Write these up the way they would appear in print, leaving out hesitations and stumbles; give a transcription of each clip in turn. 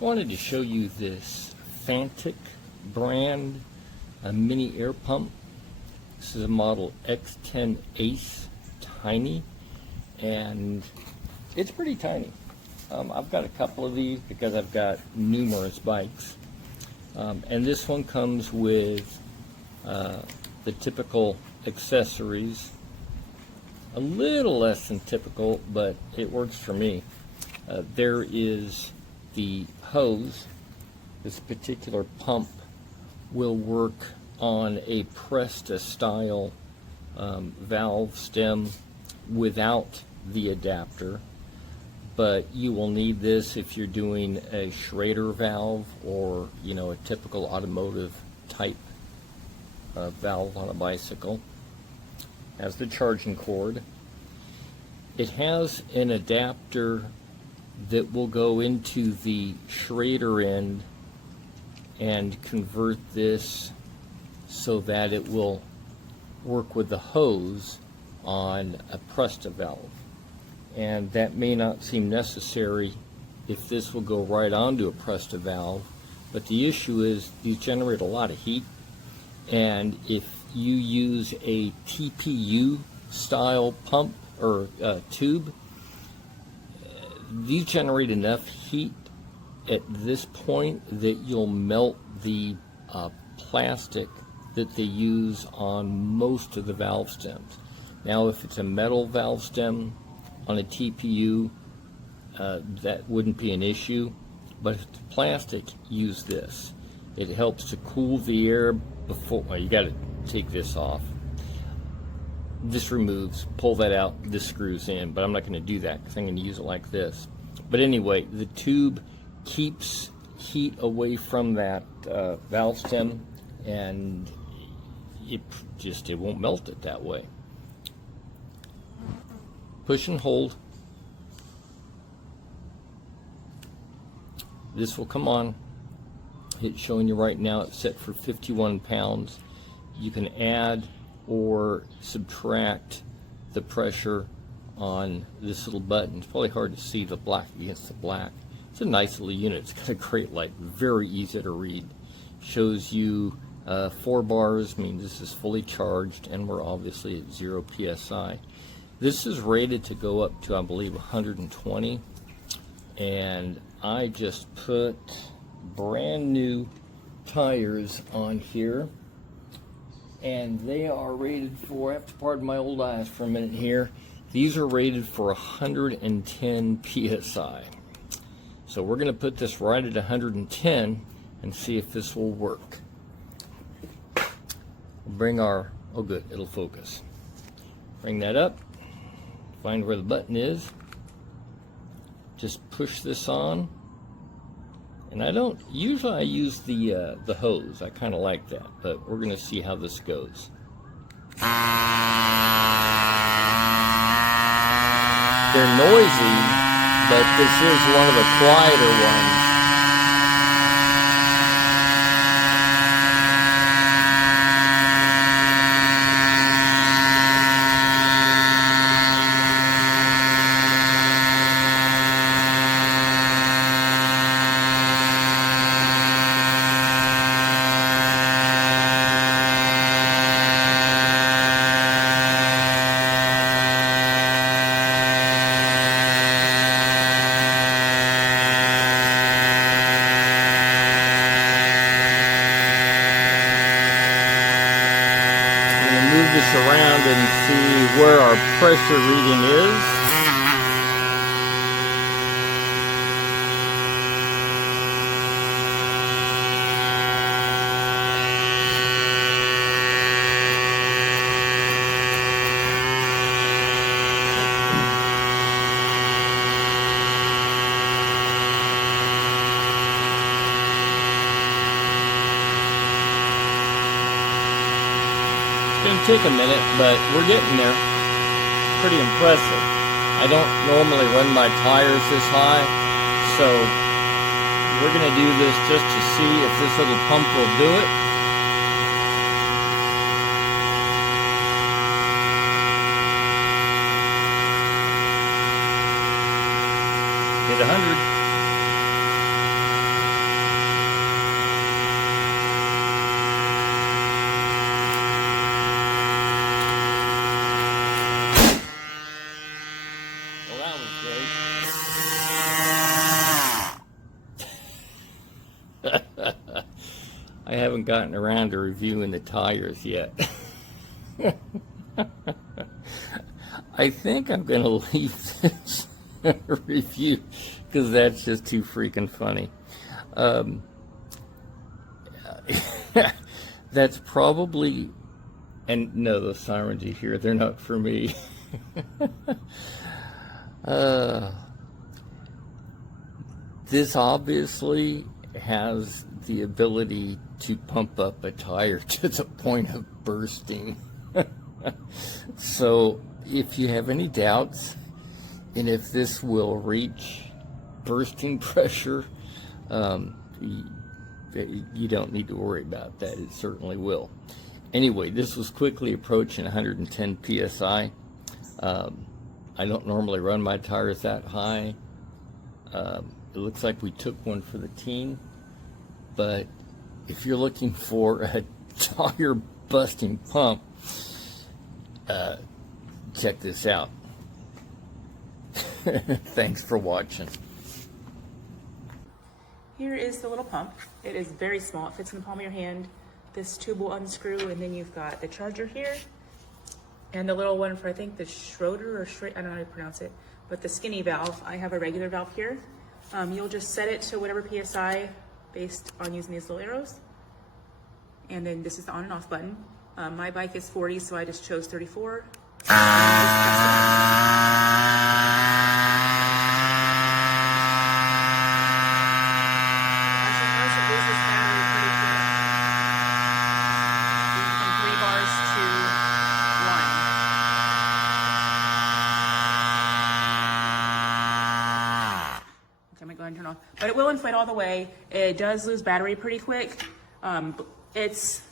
I wanted to show you this Fanttik brand mini air pump. This is a model X10 Ace Tiny, and it's pretty tiny. I've got a couple of these because I've got numerous bikes, and this one comes with the typical accessories, a little less than typical, but it works for me. There is the hose. This particular pump will work on a Presta style valve stem without the adapter, but you will need this if you're doing a Schrader valve or, you know, a typical automotive type valve on a bicycle. Has the charging cord. It has an adapter that will go into the Schrader end and convert this so that it will work with the hose on a Presta valve. And that may not seem necessary if this will go right onto a Presta valve, but the issue is these generate a lot of heat, and if you use a TPU style pump or tube, these generate enough heat at this point that you'll melt the plastic that they use on most of the valve stems. Now, if it's a metal valve stem on a TPU, that wouldn't be an issue, but if it's plastic, use this. It helps to cool the air before, well, you got to take this off. This removes, pull that out, this screws in, but I'm not going to do that because I'm going to use it like this. But anyway, the tube keeps heat away from that valve stem, and it won't melt it that way. Push and hold. This will come on. It's showing you right now it's set for 51 pounds. You can add or subtract the pressure on this little button. It's probably hard to see the black against the black. It's a nice little unit. It's got a great light, very easy to read. Shows you 4 bars, means this is fully charged, and we're obviously at 0 PSI. This is rated to go up to, I believe, 120, and I just put brand new tires on here, and they are rated for, I have to pardon my old eyes for a minute here, these are rated for 110 PSI. So we're going to put this right at 110 and see if this will work. We'll bring our, oh good, it'll focus. Bring that up, find where the button is, just push this on. And I don't, usually I use the hose, I kind of like that, but we're going to see how this goes. They're noisy, but this is one of the quieter ones. Move this around and see where our pressure reading is. It's going to take a minute, but we're getting there. Pretty impressive. I don't normally run my tires this high, so we're going to do this just to see if this little pump will do it. Hit 100. I haven't gotten around to reviewing the tires yet. I think I'm going to leave this review because that's just too freaking funny. That's probably, and no, those sirens you hear, they're not for me. This obviously has the ability to pump up a tire to the point of bursting. So if you have any doubts and if this will reach bursting pressure, you don't need to worry about that. It certainly will. Anyway, this was quickly approaching 110 PSI. I don't normally run my tires that high. It looks like we took one for the team, but if you're looking for a tire busting pump, check this out. Thanks for watching. Here is the little pump. It is very small. It fits in the palm of your hand. This tube will unscrew, and then you've got the charger here, and the little one for, I think, the Schrader, I don't know how to pronounce it, but the skinny valve. I have a regular valve here. You'll just set it to whatever PSI based on using these little arrows. And then this is the on and off button. My bike is 40, so I just chose 34. Turn off, but it will inflate all the way. It does lose battery pretty quick. It's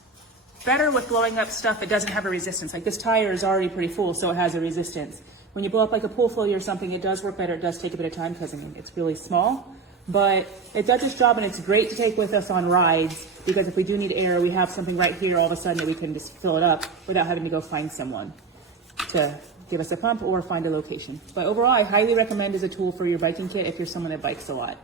better with blowing up stuff that doesn't have a resistance. Like this tire is already pretty full, so it has a resistance. When you blow up like a pool floaty or something, it does work better. It does take a bit of time because I mean, it's really small, but it does its job, and it's great to take with us on rides because if we do need air, we have something right here all of a sudden that we can just fill it up without having to go find someone to give us a pump or find a location. But overall, I highly recommend as a tool for your biking kit if you're someone that bikes a lot.